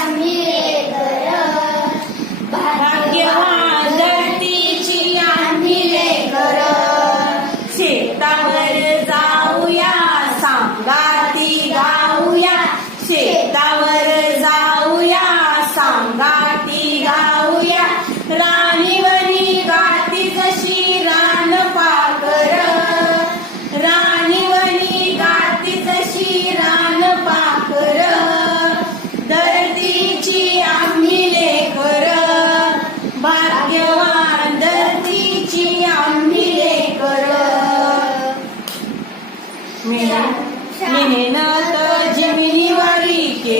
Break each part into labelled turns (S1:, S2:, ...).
S1: família.
S2: મેને નાત જીમની વાળી કે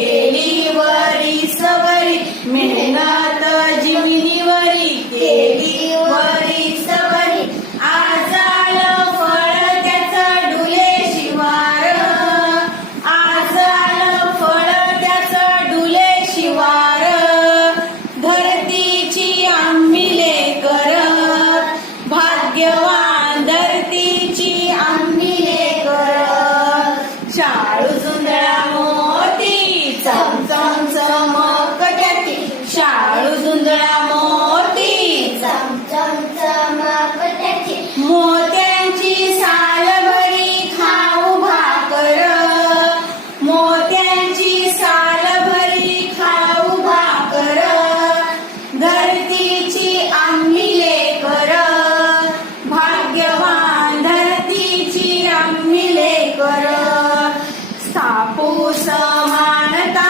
S2: समानता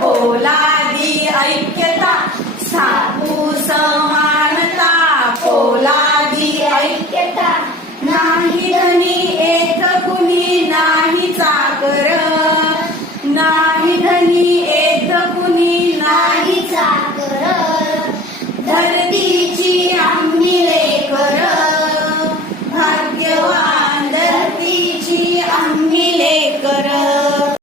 S2: पोलादी ऐक्यता.